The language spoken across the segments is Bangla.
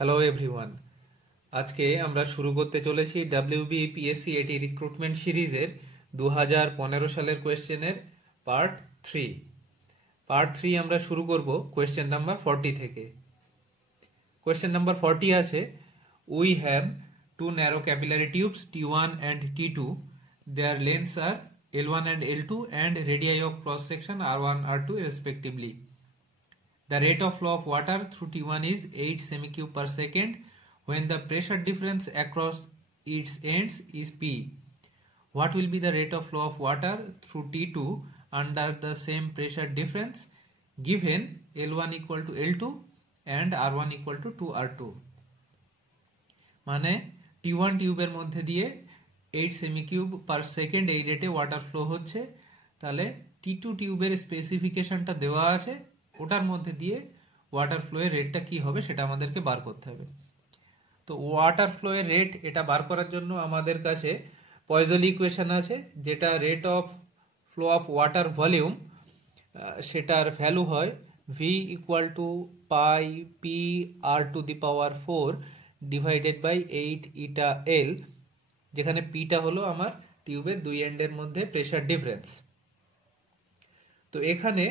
হ্যালো এভরিওয়ান, আজকে আমরা শুরু করতে চলেছি WBPSC এটি রিক্রুটমেন্ট সিরিজের 2015 সালের কোয়েশ্চেনের পার্ট থ্রি আমরা শুরু করব কোয়েশ্চেন নাম্বার 40 থেকে। কোয়েশ্চেন নাম্বার 40 আছে, we have to narrow capillary tubes T1 and T2. Their lengths are L1 and L2 and radii of cross section R1 R2 respectively. The rate of flow of water through T1 is 8 semi-cube per second when the pressure difference across its ends is P. What will be the rate of flow of water through T2 under the same pressure difference given L1 equal to L2 and R1 equal to 2R2? মানে T1 টিউবের মধ্যে দিয়ে 8 সেমি-কিউব পার সেকেন্ড এই রেটে ওয়াটার ফ্লো হচ্ছে, তাহলে T2 টিউবের স্পেসিফিকেশনটা দেওয়া আছে, ওটার মধ্যে দিয়ে ওয়াটার ফ্লোয়ের রেটটা কি হবে সেটা আমাদেরকে বার করতে হবে। তো ওয়াটার ফ্লোয়ের রেট এটা বার করার জন্য আমাদের কাছে পয়জলি ইকুয়েশন আছে, যেটা rate of flow of water volume, সেটার ভ্যালু হয় V equal to pi P R to the power 4 divided by 8 eta L, যেখানে পিটা হলো আমার টিউবের দুই এন্ডের মধ্যে প্রেসার ডিফারেন্স। তো এখানে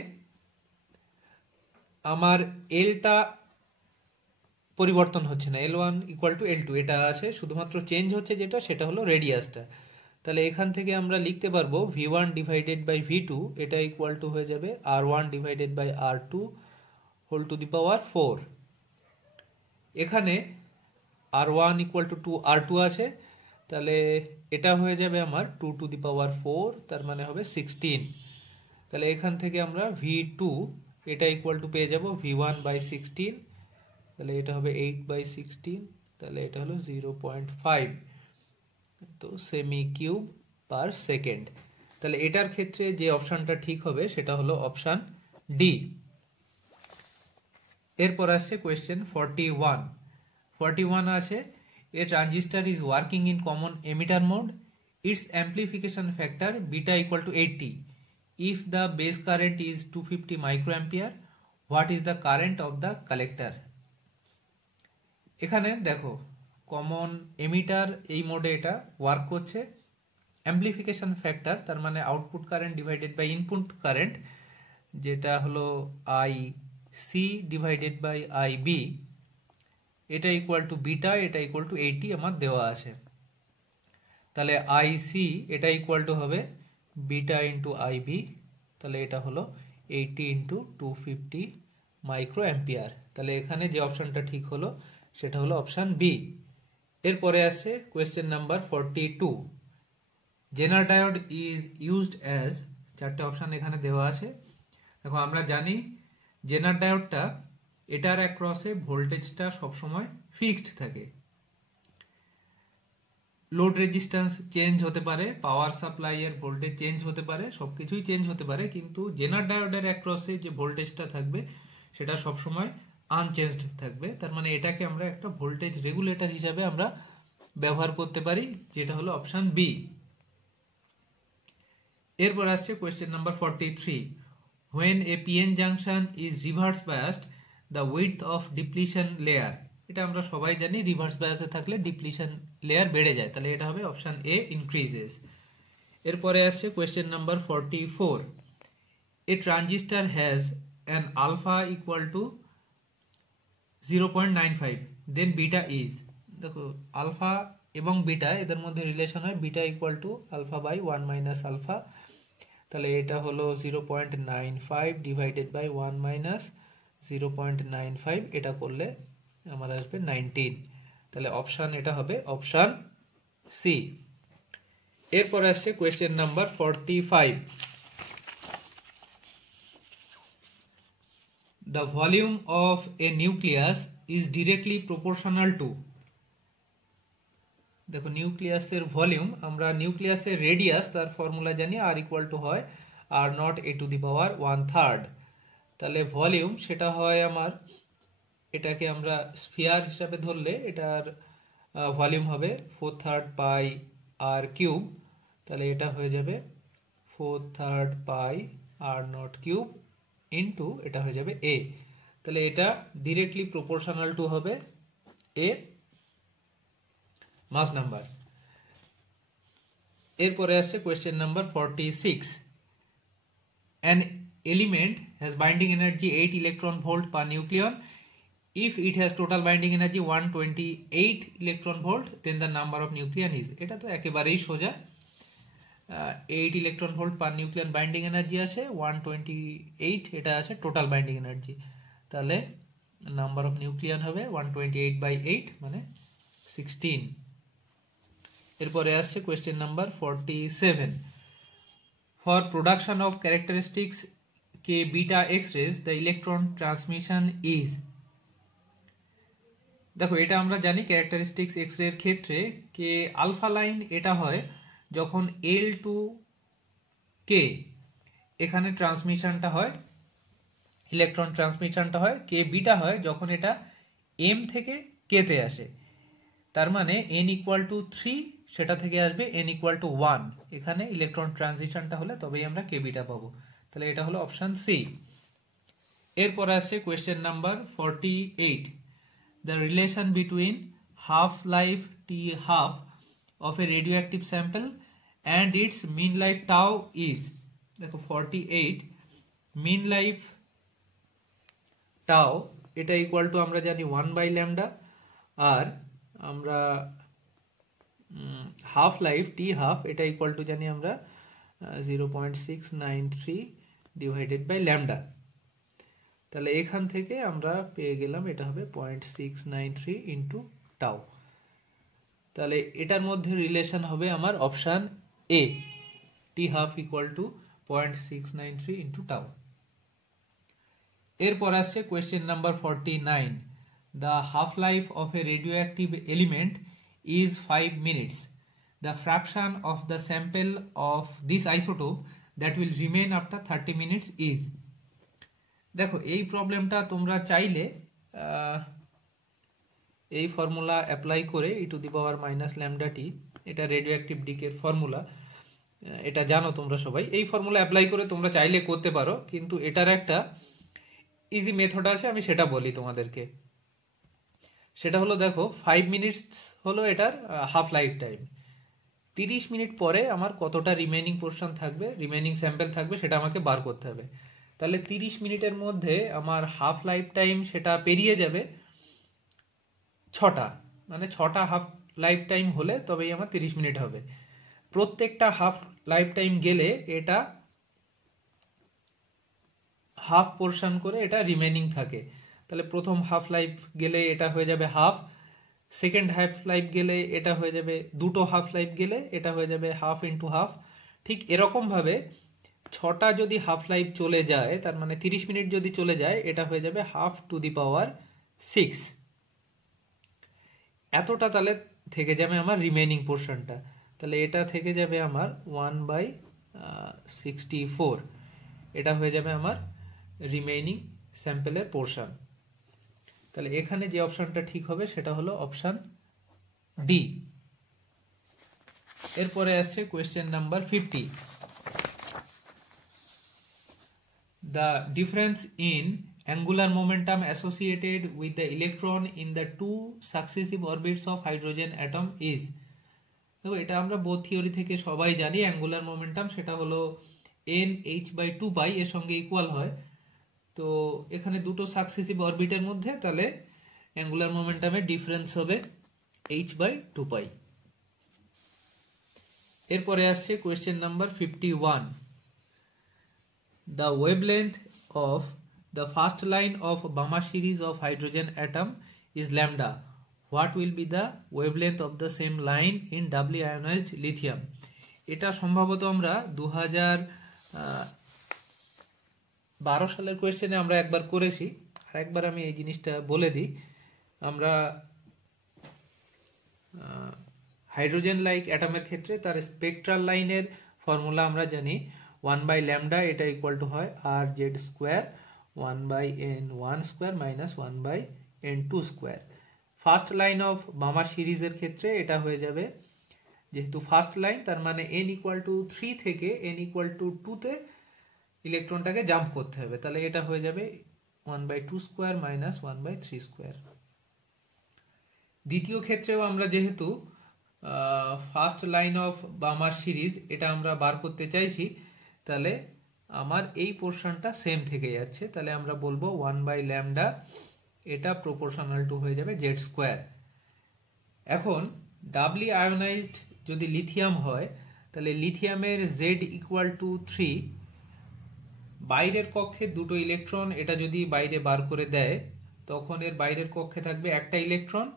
আমার এলটা পরিবর্তন হচ্ছে না, L1 ইকুয়াল টু L2 এটা আছে, শুধুমাত্র চেঞ্জ হচ্ছে যেটা সেটা হলো রেডিয়াসটা। তাহলে এখান থেকে আমরা লিখতে পারবো V1 ডিভাইডেড বাই V2, এটা ইকুয়াল টু হয়ে যাবে R1 divided by R2 whole to the power 4। এখানে R1 ইকুয়াল টু 2R2 আছে, তাহলে এটা হয়ে যাবে আমার 2 টু দি পাওয়ার 4, তার মানে হবে 16। তাহলে এখান থেকে আমরা V2 এটা ইকুয়াল টু পেয়ে যাব V1 বাই 16, তাহলে এটা হবে 8 বাই 16, তাহলে এটা হলো 0.5, তো সেমি কিউব পার সেকেন্ড। তাহলে এটার ক্ষেত্রে যে অপশনটা ঠিক হবে সেটা হলো অপশন ডি। এরপর আসছে কোয়েশ্চেন 41 আছে, a transistor is working in common emitter mode, its amplification factor beta equal to 80, if the base current is 250 microampere, what is the current of the collector? এখানে দেখো কমন এমিটার এই মোডে এটা ওয়ার্ক করছে, অ্যাম্প্লিফিকেশন ফ্যাক্টর তার মানে output current divided by input current, যেটা হলো IC ডিভাইডেড বাই IB, এটা ইকুয়াল টু বিটা, এটা ইকুয়াল টু 80 আমার দেওয়া আছে। তাহলে IC এটা ইকুয়াল টু হবে বিটা ইন্টু IB, তাহলে এটা হলো 80 ইন্টু 250 মাইক্রো অ্যাম্পিয়ার। তাহলে এখানে যে অপশনটা ঠিক হলো সেটা হলো অপশন বি। এরপরে আসছে question number 42, Zener diode is used as, চারটে অপশন এখানে দেওয়া আছে। দেখো আমরা জানি জেনার ডায়োডটা এটার অ্যাক্রসে ভোল্টেজটা সবসময় ফিক্সড থাকে, লোড রেজিস্ট্যান্স চেঞ্জ হতে পারে, পাওয়ার সাপ্লাই এর ভোল্টেজ চেঞ্জ হতে পারে, সবকিছুই চেঞ্জ হতে পারে, কিন্তু জেনার ডায়োডের অ্যাক্রসে যে ভোল্টেজটা থাকবে সেটা সবসময় আনচেঞ্জড থাকবে। তার মানে এটাকে আমরা একটা ভোল্টেজ রেগুলেটর হিসাবে আমরা ব্যবহার করতে পারি, যেটা হলো অপশন বি। এরপর আসছে question number 43, when a PN junction is reverse biased the width of depletion layer, এটা আমরা সবাই জানি রিভার্স বায়াসে থাকলে ডিপ্লিশন লেয়ার বেড়ে যায়, তাহলে এটা হবে অপশন এ ইনক্রিজেস। এরপরে আসছে question number 44, a transistor has an alpha equal to 0.95 then beta is, দেখো আলফা এবং বিটা এদের মধ্যে রিলেশন হয় beta equal to alpha by 1 minus alpha, তাহলে এটা হলো 0.95 ডিভাইডেড বাই 1 মাইনাস 0.95, এটা করলে আমার আসবে 19, তাহলে অপশন এটা হবে অপশন সি। এরপর আসছে question number 45, the volume of a nucleus is directly proportional to, দেখো নিউক্লিয়াসের ভলিউম, আমরা নিউক্লিয়াসের রেডিয়াস তার ফর্মুলা জানি আর ইকুয়াল টু হয় are not a two the পাওয়ার 1/3, তাহলে ভলিউম সেটা হয় আমার, এটাকে আমরা স্ফিয়ার হিসাবে ধরলে এটার ভলিউম হবে 4/3 পাই আর কিউব, তাহলে এটা হয়ে যাবে 4/3 পাই আর নট কিউব ইন্টু এটা হয়ে যাবে এ, তাহলে এটা ডিরেক্টলি প্রপোর্শনাল টু হবে এ মাস নাম্বার। এরপরে আসছে question number 46। An element has binding energy 8 electron volt per nucleon. If it has total binding energy 128 electron volt, then the number of nucleon is, এটা তো একেবারেই সোজা। 8 electron volt per nucleon binding energy আছে, 128 এটা আছে টোটাল বাইন্ডিং এনার্জি, তাহলে নাম্বার অফ নিউক্লিয়ন হবে 128/8 মানে 16। এরপরে আসছে question number 47। For production of characteristics K beta X rays the electron transmission is. দেখো এটা আমরা জানি ক্যারেক্টারিস্টিক্স এক্স রে এর ক্ষেত্রে কে আলফা লাইন এটা হয় যখন L2 কে এখানে ট্রান্সমিশনটা হয়, ইলেকট্রন ট্রান্সমিশনটা হয়, কে বিটা হয় যখন এটা এম থেকে কে তে আসে। তার মানে n=3 সেটা থেকে আসবে n=1, এখানে ইলেকট্রন ট্রানজিশনটা হলে তবেই আমরা কে বিটা পাবো, তাহলে এটা হলো অপশন সি। এরপর আসছে question number 48। The relation between half life T12 of a radioactive sample and its mean life tau is, দেখো 48 mean life tau এটা ইকুয়াল টু আমরা জানি 1/λ, আর আমরা হাফ লাইফ T12 এটা ইকুয়াল টু জানি আমরা 0.693 ডিভাইডেড বাই ল্যামডা। তাহলে এখান থেকে আমরা পেয়ে গেলাম এটা হবে 0.693 ইন্টু টাউ। তাহলে এটার মধ্যে রিলেশন হবে আমার option A, T12 equal to 0.693 into tau. এরপর আসছে question number 49। The half life of A radioactive element is 5 minutes. The fraction of the sample of this isotope that will remain after 30 minutes is. দেখো এই প্রবলেমটা তোমরা চাইলে এই ফর্মুলা অ্যাপ্লাই করে e⁻⁻λt, এটা রেডিওঅ্যাক্টিভ ডিকের ফর্মুলা, এটা জানো তোমরা সবাই, এই ফর্মুলা অ্যাপ্লাই করে তোমরা চাইলে করতে পারো, কিন্তু এটার একটা ইজি মেথড আছে, আমি সেটা বলি তোমাদেরকে। সেটা হলো দেখো 5 মিনিটস হলো এটার হাফ লাইফ টাইম, 30 মিনিট পরে আমার কতটা রিমেইনিং পোরশন থাকবে, রিমেইনিং স্যাম্পল থাকবে, সেটা আমাকে বার করতে হবে। তাহলে 30 মিনিটের মধ্যে আমার হাফ লাইফ টাইম সেটা পেরিয়ে যাবে 6টা, মানে 6টা হাফ লাইফ টাইম হলে তবেই আমার 30 মিনিট হবে। প্রত্যেকটা হাফ লাইফ টাইম গেলে এটা হাফ পোরশন করে এটা রিমেইনিং থাকে। তাহলে প্রথম হাফ লাইফ গেলে এটা হয়ে যাবে হাফ, সেকেন্ড হাফ লাইফ গেলে এটা হয়ে যাবে, দুটো হাফ লাইফ গেলে এটা হয়ে যাবে হাফ ইন্টু হাফ। ঠিক এরকম ভাবে 6টা যদি হাফ লাইফ চলে যায়, তার মানে 30 মিনিট যদি চলে যায়, এটা হয়ে যাবে ½ এতটা তাহলে থেকে যাবে আমার রিমেইনিং পোরশনটা। তাহলে এটা থেকে যাবে আমার 1/64, এটা হয়ে যাবে আমার রিমেইনিং স্যাম্পলের পোরশন। তাহলে এখানে যে অপশনটা ঠিক হবে সেটা হলো অপশন ডি। এরপরে আসছে question number 50। The difference in angular momentum associated with the electron in the two successive orbits of hydrogen atom is, দেখো এটা আমরা বোথ থিওরি থেকে সবাই জানি, অ্যাঙ্গুলার মোমেন্টাম সেটা হলো nh/2π এর সঙ্গে ইকুয়াল হয়। তো এখানে দুটো সাকসেসিভ অরবিটের মধ্যে তাহলে অ্যাঙ্গুলার মোমেন্টামের ডিফারেন্স হবে h/2π। এরপরে আসছে question number 51। The wavelength of the first line of Balmer series of hydrogen atom is lambda. What will be the wavelength of the same line in doubly ionized lithium? এটা সম্ভবত আমরা 2012 সালের কোয়েশ্চেনে আমরা একবার করেছি, আর একবার আমি এই জিনিসটা বলে দিই। আমরা হাইড্রোজেন লাইক অ্যাটমের ক্ষেত্রে তার স্পেকট্রাল লাইনের ফর্মুলা আমরা জানি 1/λ, এটা ইকুয়াল টু হয় Rz², 1/n1² minus 1/n2²। First line of Balmer সিরিজের ক্ষেত্রে এটা হয়ে যাবে, যেহেতু ফার্স্ট লাইন তার মানে n=3 থেকে n=2 ইলেকট্রনটাকে জাম্প করতে হবে, তাহলে এটা হয়ে যাবে 1/2² মাইনাস 1/3²। দ্বিতীয় ক্ষেত্রেও আমরা যেহেতু ফার্স্ট লাইন অফ বামার সিরিজ এটা আমরা বার করতে চাইছি, তাহলে আমার এই পোর্শনটা সেম থেকে যাচ্ছে, তাহলে আমরা বলবো 1/λ এটা প্রপোর্শনাল টু হয়ে যাবে জেড স্কোয়ার। এখন ডাবলি আয়োনাইজড যদি লিথিয়াম হয়, তাহলে লিথিয়ামের জেড ইকুয়াল টু 3, বাইরের কক্ষে দুটো ইলেকট্রন এটা যদি বাইরে বার করে দেয়, তখন এর বাইরের কক্ষে থাকবে একটা ইলেকট্রন,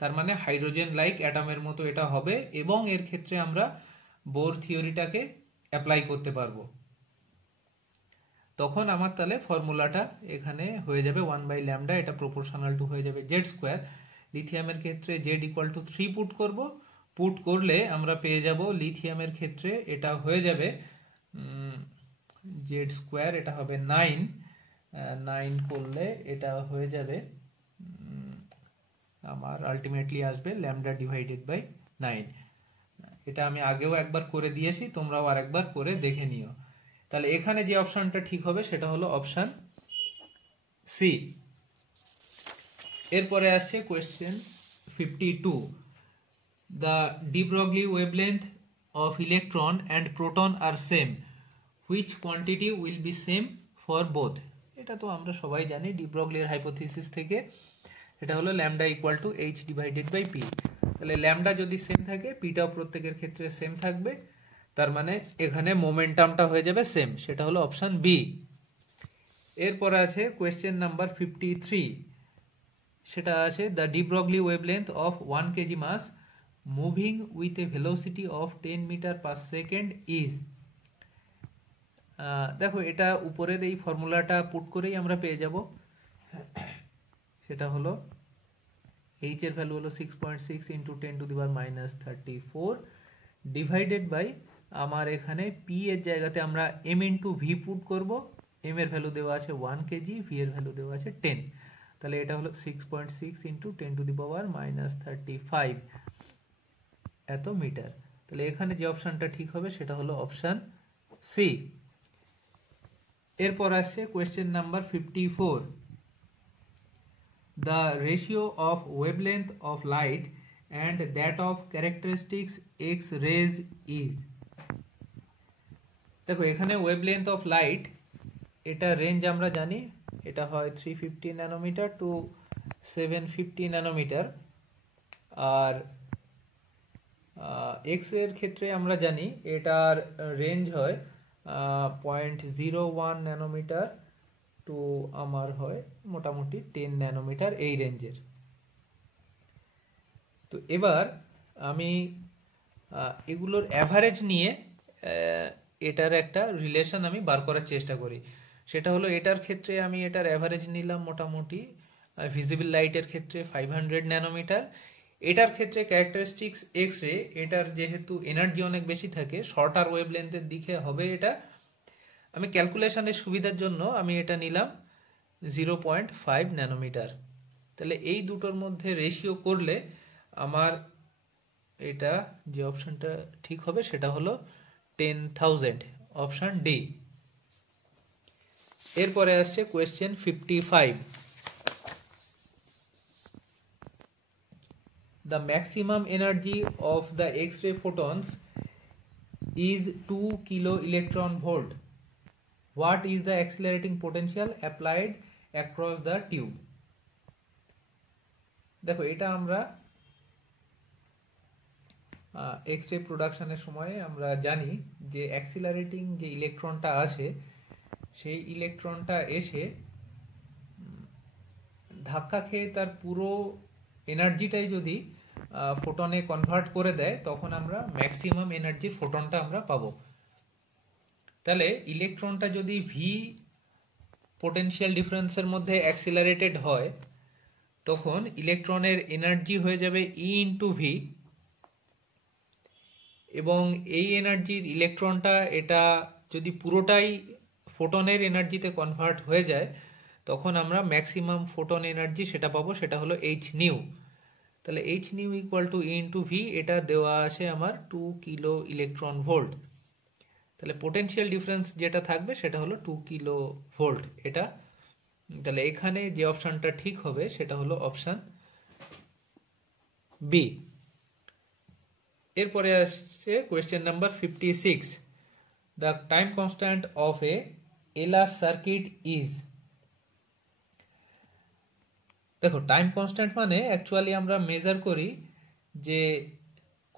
তার মানে হাইড্রোজেন লাইক অ্যাটমের মতো এটা হবে, এবং এর ক্ষেত্রে আমরা বোর থিওরিটাকে অ্যাপ্লাই করতে পারবো। তখন আমার তাহলে ফর্মুলাটা এখানে হয়ে যাবে 1/λ এটা প্রপোর্শনাল টু হয়ে যাবে জেড স্কোয়ার। লিথিয়ামের ক্ষেত্রে জেড ইকুয়াল টু 3 পুট করব, পুট করলে আমরা পেয়ে যাব লিথিয়ামের ক্ষেত্রে এটা হয়ে যাবে জেড স্কোয়ার, এটা হবে 9 করলে এটা হয়ে যাবে আমার আলটিমেটলি আসবে ল্যামডা ডিভাইডেড বাই 9। এটা আমি আগেও একবার করে দিয়েছি, তোমরাও আরেকবার করে দেখে নিও। তাহলে এখানে যে অপশনটা ঠিক হবে সেটা হলো অপশন সি। এরপরে আসছে question 52, the de Broglie wavelength of electron and proton are same, which quantity will be same for both. এটা তো আমরা সবাই জানি ডি ব্রগলির হাইপোথিসিস থেকে, এটা হলো lambda equal to H divided by P. তাহলে ল্যামডা যদি সেম থাকে, পিটাও প্রত্যেকের ক্ষেত্রে সেম থাকবে, তার মানে এখানে মোমেন্টামটা হয়ে যাবে সেম, সেটা হলো অপশন বি। এরপরে আছে কোয়েশ্চেন নাম্বার 53, সেটা আছে the de Broglie wavelength of 1 kg mass moving with a velocity of 10 metre per second is. দেখো এটা উপরের এই ফর্মুলাটা পুট করেই আমরা পেয়ে যাব, সেটা হলো এইচ এর ভ্যালু হলো 6.6 ইন্টু 10⁻⁻34 ডিভাইডেড বাই আমার এখানে পি এর জায়গাতে আমরা এম ইন্টু ভি পুট করব, এম এর ভ্যালু দেওয়া আছে 1 কেজি, ভি এর ভ্যালু দেওয়া আছে 10, তাহলে এটা হলো 6.6 ইন্টু 10⁻⁻35 এত মিটার। তাহলে এখানে যে অপশনটা ঠিক হবে সেটা হলো অপশন সি। এরপর আসছে question number 54, the ratio of wavelength of light and that of characteristics X rays is। দেখো এখানে ওয়েভলেন্থ অফ লাইট এটা রেঞ্জ আমরা জানি, এটা হয় 350 ন্যানোমিটার টু 750 ন্যানোমিটার, আর এক্স এর ক্ষেত্রে আমরা জানি এটার রেঞ্জ হয় 0.01 ন্যানোমিটার টু আমার হয় মোটামুটি 10 ন্যানোমিটার এই রেঞ্জের। তো এবার আমি এগুলোর অ্যাভারেজ নিয়ে এটার একটা রিলেশন আমি বার করার চেষ্টা করি। সেটা হলো এটার ক্ষেত্রে আমি এটার অ্যাভারেজ নিলাম মোটামুটি ভিজিবল লাইটের ক্ষেত্রে 500 ন্যানোমিটার, এটার ক্ষেত্রে ক্যারেক্টারিস্টিক্স এক্স রে এটার যেহেতু এনার্জি অনেক বেশি থাকে, শর্টার ওয়েভলেন্থের দিকে হবে এটা, আমি ক্যালকুলেশনের সুবিধার জন্য আমি এটা নিলাম 0.5 ন্যানোমিটার। তাহলে এই দুটোর মধ্যে রেশিও করলে আমার এটা যে অপশনটা ঠিক হবে সেটা হলো 10,000, অপশন ডি। এরপরে আসছে question 55, the maximum energy of the X-ray photons is 2 kilo electron volt. What is the accelerating potential applied across the tube? দেখো এটা আমরা এক্স-রে প্রোডাকশনের সময় আমরা জানি যে অ্যাক্সিলারেটিং যে ইলেকট্রনটা আছে সেই ইলেকট্রনটা এসে ধাক্কা খেয়ে তার পুরো এনার্জিটাই যদি ফোটনে কনভার্ট করে দেয়, তখন আমরা ম্যাক্সিমাম এনার্জি ফোটনটা আমরা পাবো। তাহলে ইলেকট্রনটা যদি ভি পোটেনশিয়াল ডিফারেন্সের মধ্যে অ্যাক্সিলারেটেড হয়, তখন ইলেকট্রনের এনার্জি হয়ে যাবে ই ইন্টু ভি, এবং এই এনার্জির ইলেকট্রনটা এটা যদি পুরোটাই ফোটনের এনার্জিতে কনভার্ট হয়ে যায়, তখন আমরা ম্যাক্সিমাম ফোটন এনার্জি সেটা পাবো, সেটা হলো এইচ নিউ। তাহলে H new equal to E into V, এটা দেওয়া আছে আমার 2 কিলো ইলেকট্রন ভোল্ট। তাহলে পোটেনশিয়াল ডিফারেন্স যেটা থাকবে সেটা হলো 2 কিলো ভোল্ট এটা। তাহলে এখানে যে অপশনটা ঠিক হবে সেটা হলো অপশন বি। এরপরে আসছে question number 56, the time constant of a L R circuit is. দেখো টাইম কনস্ট্যান্ট মানে অ্যাকচুয়ালি আমরা মেজার করি যে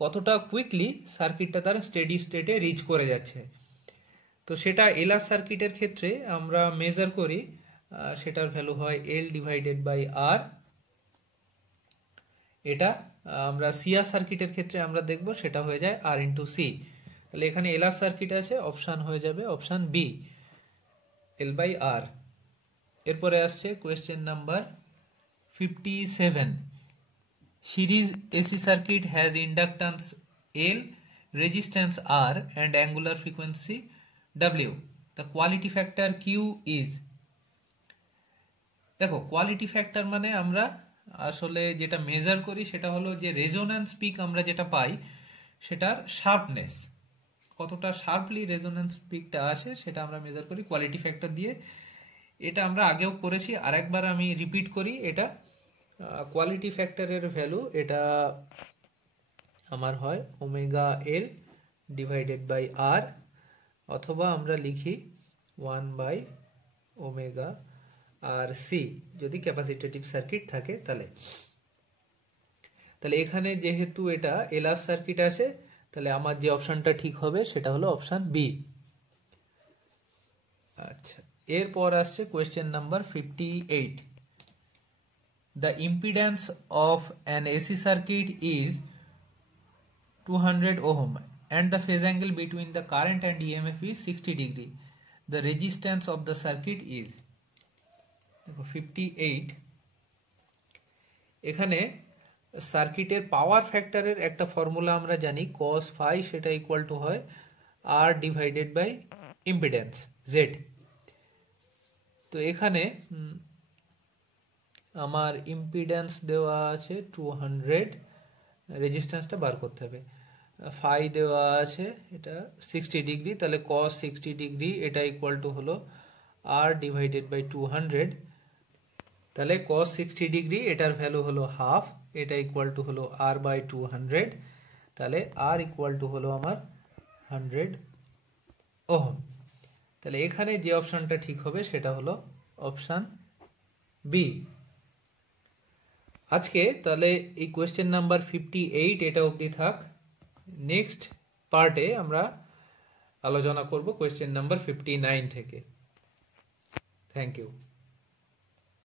কতটা কুইকলি সার্কিটটা তার স্টেডি স্টেটে রিচ করে যাচ্ছে। তো সেটা এলার সার্কিটের ক্ষেত্রে আমরা মেজার করি, সেটার ভ্যালু হয় এল ডিভাইডেড বাই আর। এটা আমরা সিআর সার্কিটের ক্ষেত্রে আমরা দেখব সেটা হয়ে যায় আর ইন্টু সি। তাহলে এখানে এলার সার্কিট আছে, অপশান হয়ে যাবে অপশান বি, এল বাই আর। এরপরে আসছে question number 57, series AC circuit has inductance L, resistance R and angular frequency W. The quality factor Q is. দেখো কোয়ালিটি ফ্যাক্টর মানে আমরা আসলে যেটা মেজার করি সেটা হলো যে রেজোন্যান্স পিক আমরা যেটা পাই সেটার শার্পনেস, কতটা শার্পলি রেজোন্যান্স পিকটা আসে সেটা আমরা মেজার করি কোয়ালিটি ফ্যাক্টর দিয়ে। এটা আমরা আগেও করেছি, আরেকবার আমি রিপিট করি। এটা কোয়ালিটি ফ্যাক্টরের ভ্যালু এটা আমার হয় ওমেগা এল ডিভাইডেড বাই আর, অথবা আমরা লিখি 1 বাই ওমেগা আর সি যদি ক্যাপাসিটেটিভ সার্কিট থাকে। তাহলে এখানে যেহেতু এটা এলআর সার্কিট আছে, তাহলে আমার যে অপশনটা ঠিক হবে সেটা হলো অপশন বি। আচ্ছা, এরপর আসছে question number 58, the impedance of an AC circuit is 200 ohm and the phase angle between the current and EMF is 60 degree. The resistance of the circuit is. দেখো 58, এখানে সার্কিটের পাওয়ার ফ্যাক্টরের একটা ফর্মুলা আমরা জানি cos phi, সেটা ইকুয়াল টু হয় আর ডিভাইডেড বাই ইম্পিডেন্স জেড। তো এখানে আমার ইম্পিডেন্স দেওয়া আছে 200, রেজিস্ট্যান্সটা বার করতে হবে। ফাই দেওয়া আছে এটা 60 ডিগ্রি, তাহলে cos 60 ডিগ্রি এটা ইকুয়াল টু হলো আর ডিভাইডেড বাই 200। তাহলে cos 60 ডিগ্রি এটার ভ্যালু হলো হাফ, এটা ইকুয়াল টু হলো আর বাই 200। তাহলে আর ইকুয়াল টু হলো আমার 100 ওহম। তাহলে এখানে যে অপশনটা ঠিক হবে সেটা হলো অপশন বি। আজকে তাহলে এই কোয়েশ্চেন নাম্বার 58 এটা অবধি থাক। নেক্সট পার্টে আমরা আলোচনা করব কোয়েশ্চেন নাম্বার 59 থেকে। Thank you.